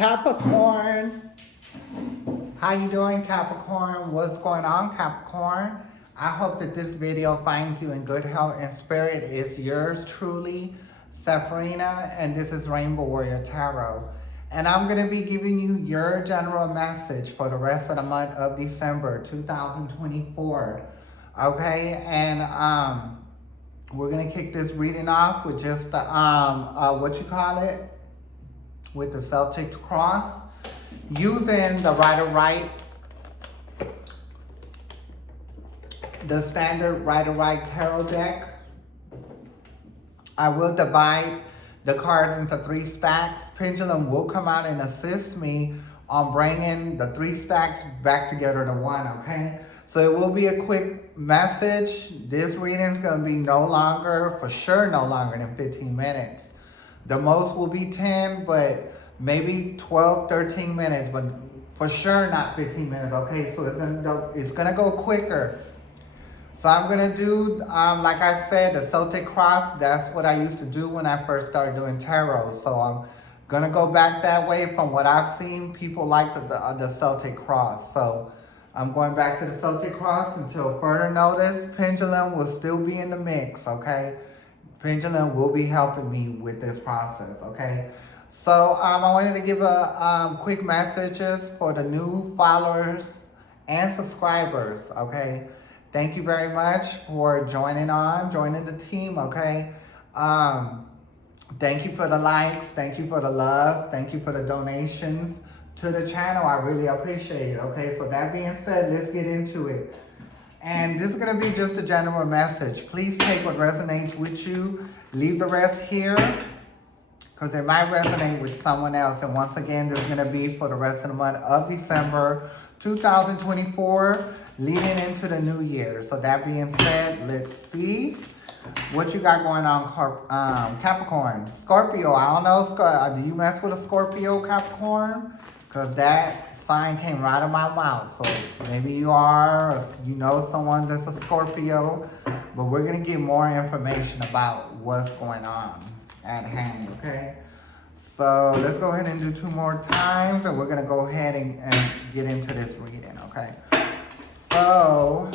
Capricorn, how you doing, Capricorn? What's going on, Capricorn? I hope that this video finds you in good health and spirit. It's yours truly, Sepharina, and this is Rainbow Warrior Tarot. And I'm going to be giving you your general message for the rest of the month of December 2024. Okay, and we're going to kick this reading off with just the, with the Celtic cross, using the Rider-Waite, the standard Rider-Waite tarot deck. I will divide the cards into 3 stacks. Pendulum will come out and assist me on bringing the 3 stacks back together to one, okay? So it will be a quick message. This reading is going to be for sure no longer than 15 minutes. The most will be 10, but maybe 12, 13 minutes, but for sure not 15 minutes, okay? So it's gonna go quicker. So I'm gonna do, like I said, the Celtic cross. That's what I used to do when I first started doing tarot. So I'm gonna go back that way. From what I've seen, people like the Celtic cross. So I'm going back to the Celtic cross until further notice. Pendulum will still be in the mix, okay? Pendulum will be helping me with this process, okay? So I wanted to give a quick messages for the new followers and subscribers, okay? Thank you very much for joining the team, okay? Thank you for the likes, thank you for the love, thank you for the donations to the channel. I really appreciate it, okay? So that being said, let's get into it. And this is going to be just a general message. Please take what resonates with you. Leave the rest here, because it might resonate with someone else. And once again, this is going to be for the rest of the month of December 2024, leading into the new year. So that being said, let's see what you got going on, Capricorn. Scorpio, I don't know, do you mess with a Scorpio, Capricorn? Because that sign came right out of my mouth. So maybe you are, or you know someone that's a Scorpio. But we're going to get more information about what's going on at hand, okay? So let's go ahead and do 2 more times, and we're going to go ahead and get into this reading, okay? So,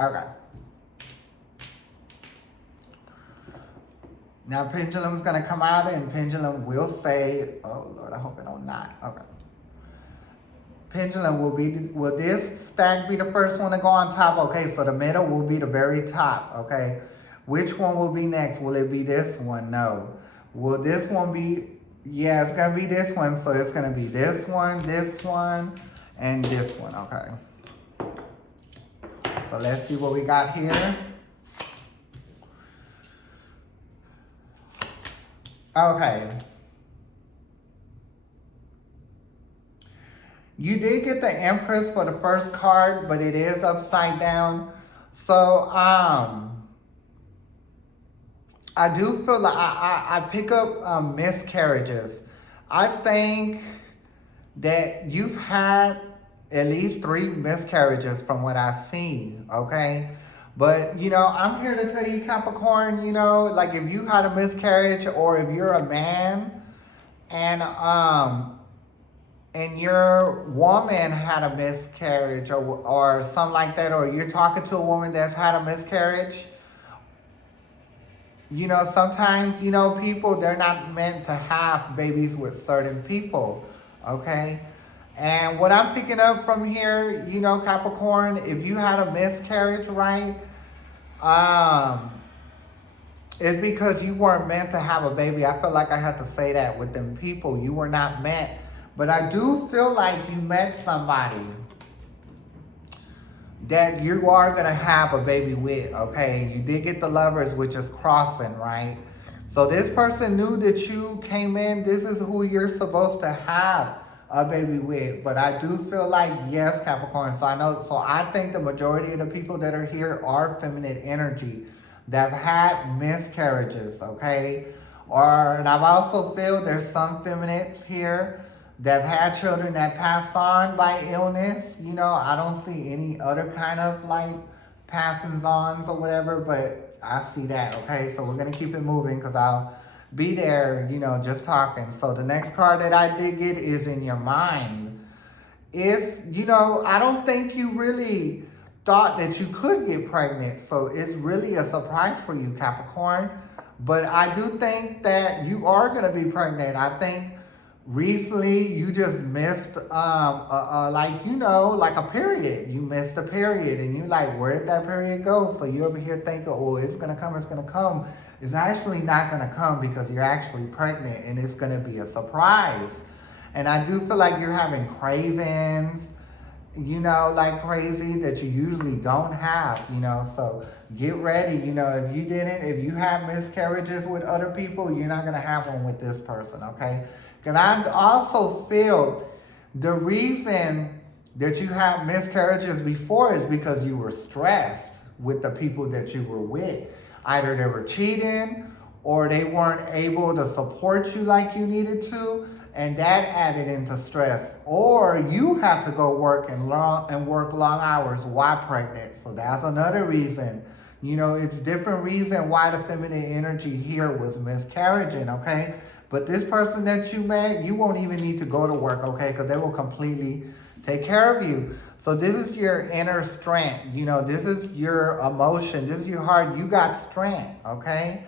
okay. Now pendulum's going to come out, and pendulum will say, oh Lord, I hope it don't not. Okay. Pendulum will this stack be the first one to go on top? Okay, so the middle will be the very top, okay? Which one will be next? Will it be this one? No. Will this one be? Yeah, it's going to be this one. So it's going to be this one, and this one, okay? So let's see what we got here. Okay. You did get the Empress for the first card, but it is upside down. So, I do feel like I pick up miscarriages. I think that you've had at least 3 miscarriages from what I've seen, okay? But, you know, I'm here to tell you, Capricorn, you know, like if you had a miscarriage, or if you're a man and your woman had a miscarriage, or something like that, or you're talking to a woman that's had a miscarriage, you know, sometimes, you know, people, they're not meant to have babies with certain people, okay? And what I'm picking up from here, you know, Capricorn, if you had a miscarriage, right, it's because you weren't meant to have a baby. I feel like I have to say that with them people. You were not meant. But I do feel like you met somebody that you are going to have a baby with, okay? You did get the Lovers, which is crossing, right? So this person knew that you came in. This is who you're supposed to have a baby with. But I do feel like, yes, Capricorn. So I think the majority of the people that are here are feminine energy that have had miscarriages, okay? And I've also feel there's some feminists here that have had children that pass on by illness. You know, I don't see any other kind of like passings ons or whatever, but I see that, okay? So we're going to keep it moving, because I'll be there, just talking. So the next card that I did get is in your mind. I don't think you really thought that you could get pregnant. So it's really a surprise for you, Capricorn. But I do think that you are going to be pregnant. I think recently you just missed like a period. You missed a period and you like, where did that period go? So you're over here thinking, oh, it's going to come. It's actually not going to come because you're actually pregnant and it's going to be a surprise. And I do feel like you're having cravings, like crazy that you usually don't have, so get ready. If you have miscarriages with other people, you're not going to have one with this person, okay? And I also feel the reason that you had miscarriages before is because you were stressed with the people that you were with. Either they were cheating or they weren't able to support you like you needed to, and that added into stress. Or you have to go work and work long hours while pregnant. So that's another reason. It's different reason why the feminine energy here was miscarriaging, okay? But this person that you met, you won't even need to go to work, okay? Because they will completely take care of you. So this is your inner strength. This is your emotion. This is your heart. You got strength, okay?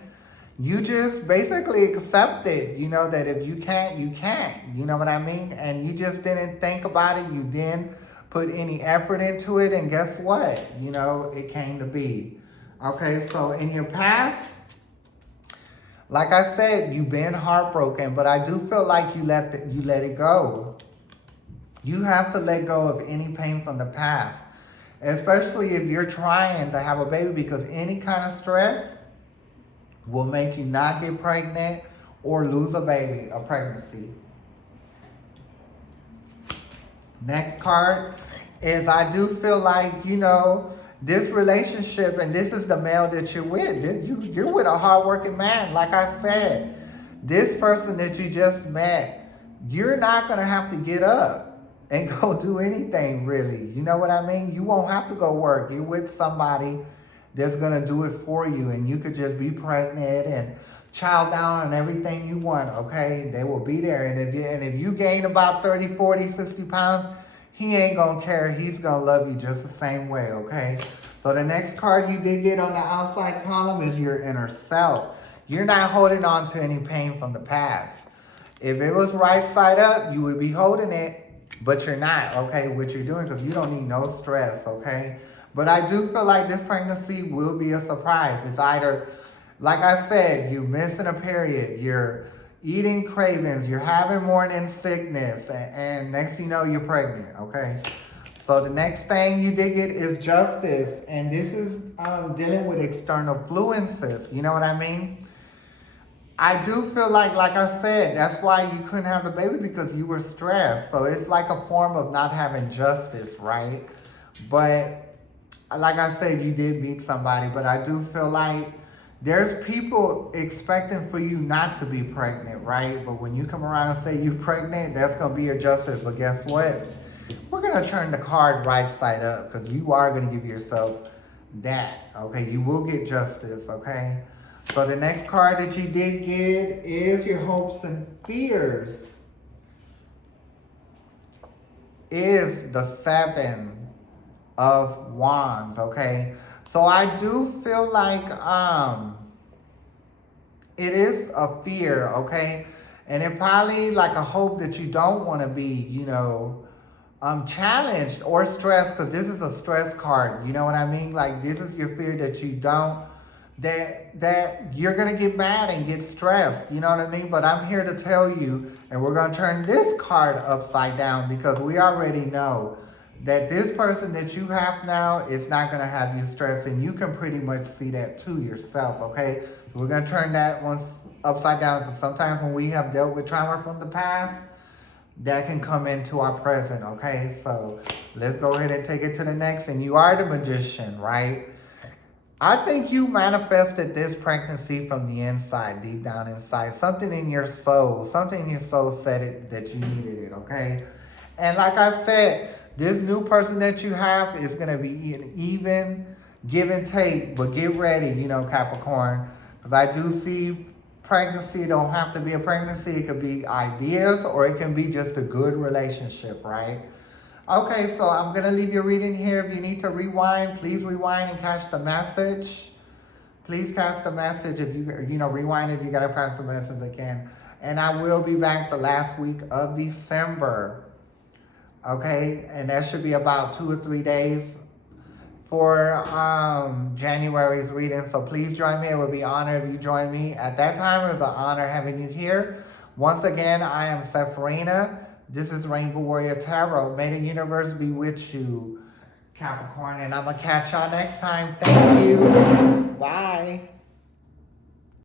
You just basically accept it, that if you can't, you can't. You know what I mean? And you just didn't think about it. You didn't put any effort into it. And guess what? It came to be. Okay, so in your past, like I said, you've been heartbroken, but I do feel like you let it go. You have to let go of any pain from the past, especially if you're trying to have a baby, because any kind of stress will make you not get pregnant or lose a pregnancy. Next card is I do feel like, this relationship, and this is the male that you're with. You're with a hardworking man. Like I said, this person that you just met, you're not going to have to get up and go do anything, really. You know what I mean? You won't have to go work. You're with somebody that's going to do it for you, and you could just be pregnant and chow down on everything you want, okay? They will be there. And if you gain about 30, 40, 60 pounds, he ain't going to care. He's going to love you just the same way, okay? So the next card you did get on the outside column is your inner self. You're not holding on to any pain from the past. If it was right side up, you would be holding it, but you're not, okay, what you're doing, because you don't need no stress, okay? But I do feel like this pregnancy will be a surprise. It's either, like I said, you're missing a period, you're eating cravings, you're having morning sickness, and next thing you know, you're pregnant, okay? So the next thing you did get is justice, and this is dealing with external influences, you know what I mean? I do feel like I said, that's why you couldn't have the baby, because you were stressed. So it's like a form of not having justice, right? But like I said, you did meet somebody, but I do feel like there's people expecting for you not to be pregnant, right? But when you come around and say you're pregnant, that's going to be your justice. But guess what? We're going to turn the card right side up, because you are going to give yourself that, okay? You will get justice, okay? So the next card that you did get is your hopes and fears. Is the 7 of Wands, okay? So I do feel like it is a fear, okay? And it probably like a hope that you don't want to be, challenged or stressed, because this is a stress card, you know what I mean? Like this is your fear that you don't, that you're going to get mad and get stressed, you know what I mean? But I'm here to tell you, and we're going to turn this card upside down, because we already know that this person that you have now is not going to have you stressed, and you can pretty much see that to yourself, okay? We're going to turn that one upside down, because sometimes when we have dealt with trauma from the past, that can come into our present, okay? So let's go ahead and take it to the next. And you are the Magician, right? I think you manifested this pregnancy from the inside, deep down inside. Something in your soul said it, that you needed it, okay? And like I said, this new person that you have is going to be an even give and take, but get ready, Capricorn, because I do see pregnancy. It don't have to be a pregnancy. It could be ideas, or it can be just a good relationship, right? Okay, so I'm going to leave your reading here. If you need to rewind, please rewind and catch the message. Please catch the message. If you know, rewind if you got to catch the message again. And I will be back the last week of December. Okay, and that should be about 2 or 3 days for January's reading. So please join me. It would be an honor if you join me at that time. It was an honor having you here. Once again, I am Sepharina. This is Rainbow Warrior Tarot. May the universe be with you, Capricorn. And I'm going to catch y'all next time. Thank you. Bye.